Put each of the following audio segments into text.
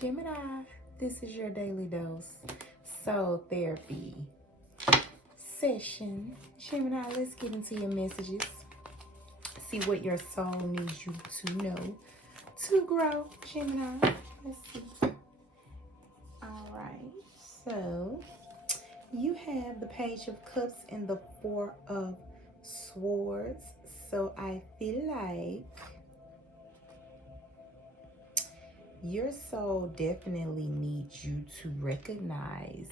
Gemini, this is your daily dose soul therapy session. Gemini, let's get into your messages. See what your soul needs you to know to grow. Gemini, let's see. All right, so you have the Page of Cups and the Four of Swords. So I feel like your soul definitely needs you to recognize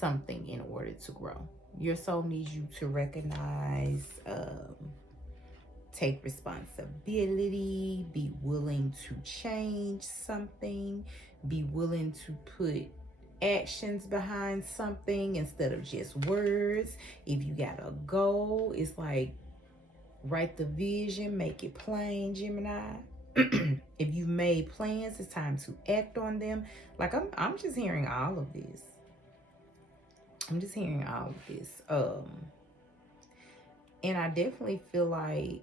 something in order to grow. Your soul needs you to recognize, take responsibility, be willing to change something, be willing to put actions behind something instead of just words. If you got a goal, it's like write the vision, make it plain, Gemini. If you've made plans, it's time to act on them. Like I'm just hearing all of this. I'm just hearing all of this. And I definitely feel like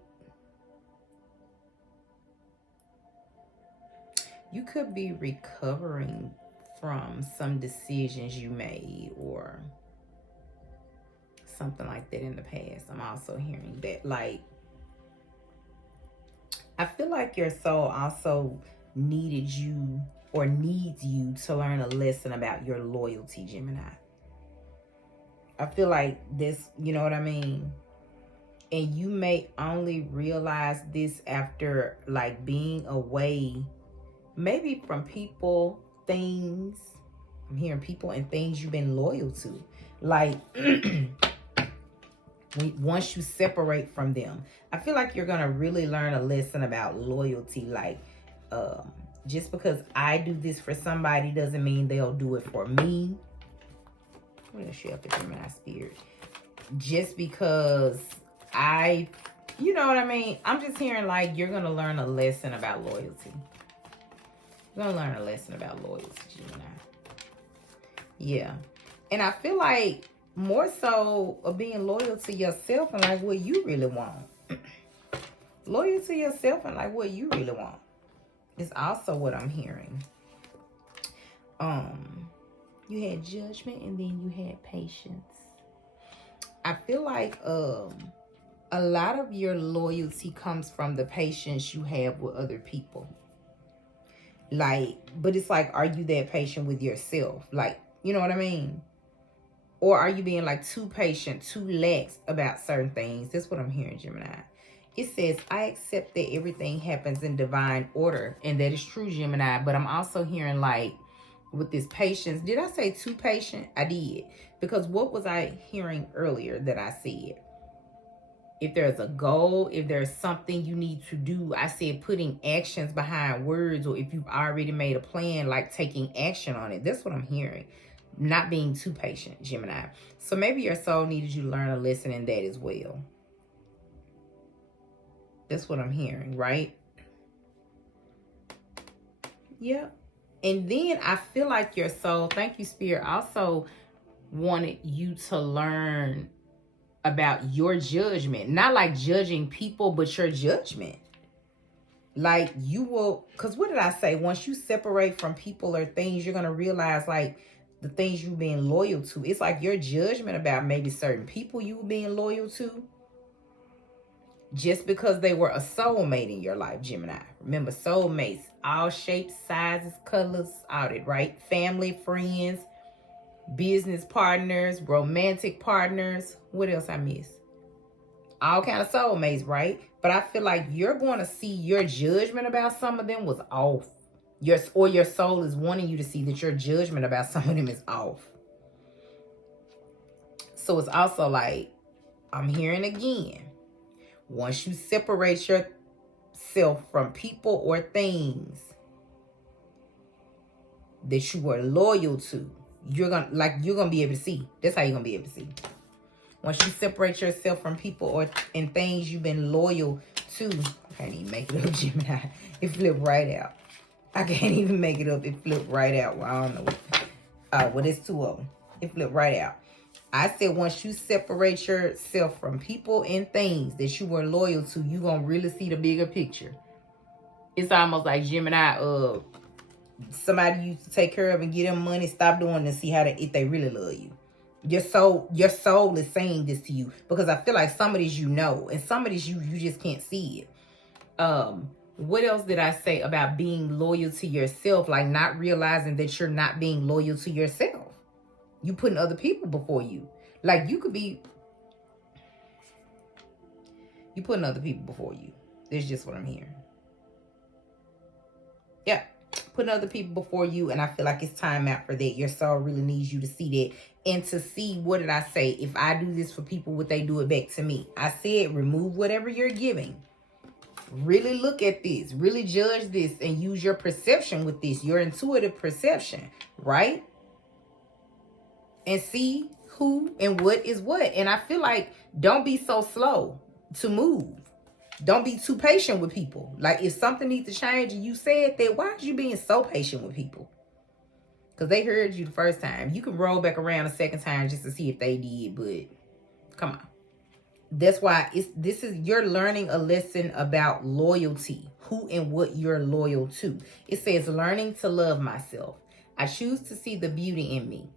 you could be recovering from some decisions you made or something like that in the past. I'm also hearing that, like, I feel like your soul also needed you or needs you to learn a lesson about your loyalty, Gemini. I feel like this, you know what I mean? And you may only realize this after like being away, maybe from people, things. I'm hearing people and things you've been loyal to. Like, once you separate from them, I feel like you're going to really learn a lesson about loyalty. Like, just because I do this for somebody doesn't mean they'll do it for me. What else you have to Gemini spirit? Just because you know what I mean? I'm just hearing like you're going to learn a lesson about loyalty. You're going to learn a lesson about loyalty, Gemini. Yeah. And I feel like more so of being loyal to yourself and like what you really want. Loyal to yourself and like what you really want is also what I'm hearing. You had judgment and then you had patience. I feel like a lot of your loyalty comes from the patience you have with other people. Like, but it's like, are you that patient with yourself? Like, you know what I mean? Or are you being like too patient, too lax about certain things? That's what I'm hearing, Gemini. It says, I accept that everything happens in divine order. And that is true, Gemini. But I'm also hearing like with this patience. Did I say too patient? I did. Because what was I hearing earlier that I said? If there's a goal, if there's something you need to do, I said putting actions behind words, or if you've already made a plan, like taking action on it. That's what I'm hearing. Not being too patient, Gemini. So maybe your soul needed you to learn a lesson in that as well. That's what I'm hearing, right? Yeah. And then I feel like your soul, thank you, Spirit, also wanted you to learn about your judgment. Not like judging people, but your judgment. Like you will, because what did I say? Once you separate from people or things, you're going to realize like the things you've been loyal to. It's like your judgment about maybe certain people you were being loyal to. Just because they were a soulmate in your life, Gemini. Remember, soulmates, all shapes, sizes, colors, all that, right? Family, friends, business partners, romantic partners. What else I missed? All kind of soulmates, right? But I feel like you're going to see your judgment about some of them was off. Your soul is wanting you to see that your judgment about some of them is off. So it's also like, I'm hearing again. Once you separate yourself from people or things that you were loyal to, you're gonna be able to see. That's how you're gonna be able to see. Once you separate yourself from people and things you've been loyal to, I can't even make it up, Gemini. It flipped right out. I can't even make it up. It flipped right out. Well, I don't know. Well, there's two of them. It flipped right out. I said once you separate yourself from people and things that you were loyal to, you're going to really see the bigger picture. It's almost like Gemini, somebody you used to take care of and give them money, stop doing it and see if they really love you. Your soul is saying this to you, because I feel like some of these you know, and some of these you just can't see it. What else did I say about being loyal to yourself? Like not realizing that you're not being loyal to yourself. You putting other people before you. Like you putting other people before you. That's just what I'm hearing. Yeah. Putting other people before you, and I feel like it's time out for that. Your soul really needs you to see that, and to see, what did I say? If I do this for people, would they do it back to me? I said remove whatever you're giving. Really look at this, really judge this, and use your perception with this, your intuitive perception, right? And see who and what is what. And I feel like don't be so slow to move. Don't be too patient with people. Like if something needs to change and you said that, why are you being so patient with people? Because they heard you the first time. You can roll back around a second time just to see if they did, but come on. That's why you're learning a lesson about loyalty. Who and what you're loyal to. It says learning to love myself. I choose to see the beauty in me.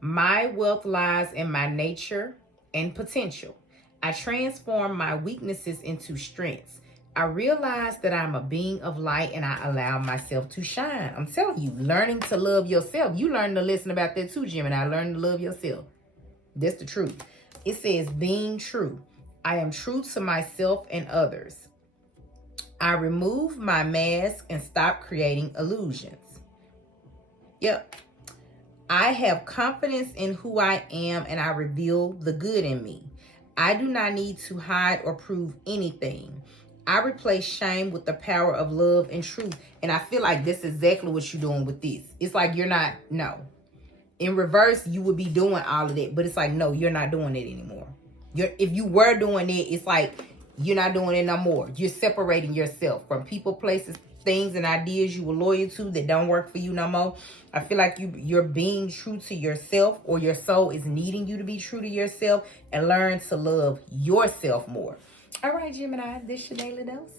My wealth lies in my nature and potential. I transform my weaknesses into strengths. I realize that I'm a being of light and I allow myself to shine. I'm telling you, learning to love yourself. You learn to listen about that too, Gemini. Learn to love yourself. That's the truth. It says being true. I am true to myself and others. I remove my mask and stop creating illusions. Yep. I have confidence in who I am and I reveal the good in me. I do not need to hide or prove anything. I replace shame with the power of love and truth. And I feel like this is exactly what you're doing with this. It's like you're not, no. In reverse, you would be doing all of that. But it's like, no, you're not doing it anymore. If you were doing it, it's like you're not doing it no more. You're separating yourself from people, places, things, and ideas you were loyal to that don't work for you no more. I feel like you're being true to yourself, or your soul is needing you to be true to yourself and learn to love yourself more. All right, Gemini, this is your daily dose.